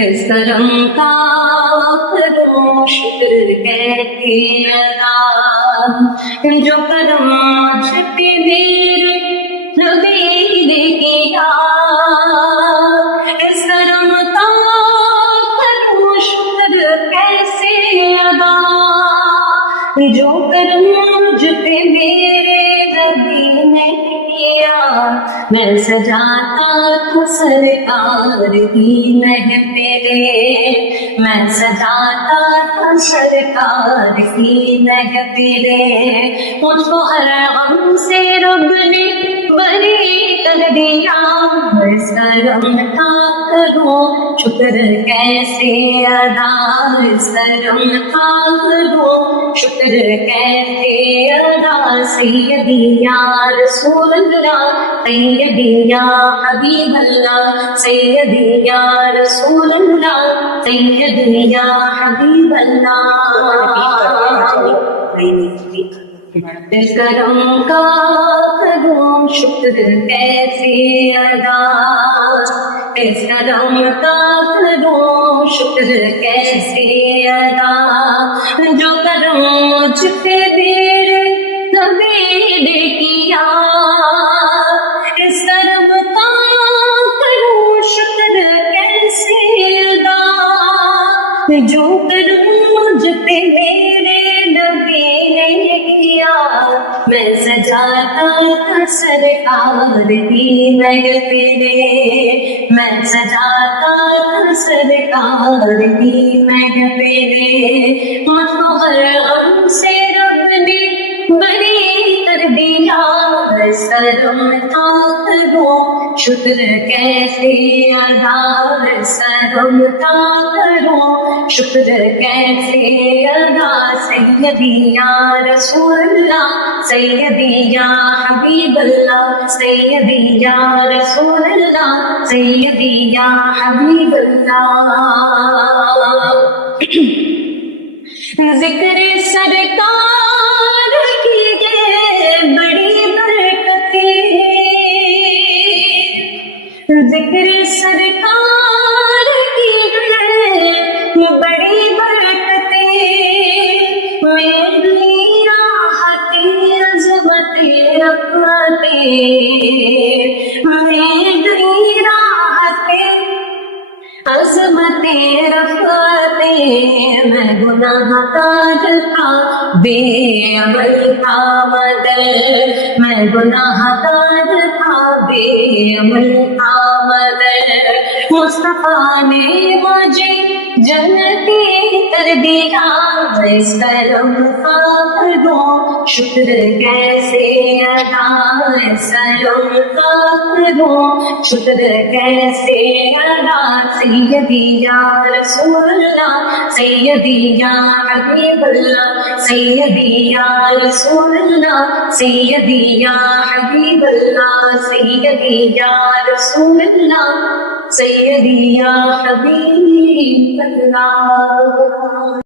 اس کرم کا کروں شکر کہتے ادا، جو کرم مجھ پہ میرے نبی نے کیا، اس کرم کا کروں شکر کیسے ادا، جو کرم مجھ پہ میرے نبی نے کیا، میں سجاتا تھا سرکار کی محفلیں، میں سجاتا تھا سرکار کی محفلیں، مجھ کو ہر غم سے رب نے بری کر دیا، اس کرم کا کروں شکر کیسے ادا، اس کرم کا کروں شکر کیسے ادا، سیدی یا رسول اللہ، سیدی یا حبیب اللہ، سیدی یا رسول اللہ، سیدی یا حبیب اللہ، اس کرم کا کروں شکر کیسے ادا، اس کرم کا کروں شکر کیسے ادا، جو کرم مجھ پہ میرے نبی نے کیا، اس کرم کا کروں شکر کیسے ادا، جو کرم مجھ پہ میرے نبی نے کیا، میں سجاتا تھا سرکار کی محفلیں، میں سجاتا تھا سرکار کی محفلیں، مجھ کو ہر غم سے رب نے بری کر دیا، اس کرم کا کروں شکر کیسے ادا، اس کرم کا کروں شکر کیسے ادا، سیدی یا رسول اللہ، سیدی یا حبیب اللہ، سیدی یا رسول اللہ، سیدی یا حبیب اللہ، ذکر سرکار کی ہے بڑی برکتیں، ذکر سرکار کی ہے بڑی برکتیں، میری راحت عظمت رفعتیں، میری راحت عظمت رفعتیں، میں گناہ کار تھا بے عمل تھا مدر، میں گناہ کار تھا بے عمل تھا مدر، مصطفیٰ نے مجھے جنتی کر دیا، اس کرم کا کروں شکر کیسے ادا، اس کرم کا کروں شکر کیسے ادا، سیدی یا رسول اللہ، سیدی یا حبیب اللہ، سیدی یا رسول اللہ، سیدی یا حبیب اللہ، سیدی یا رسول اللہ، سیدی یا حبیب اللہ۔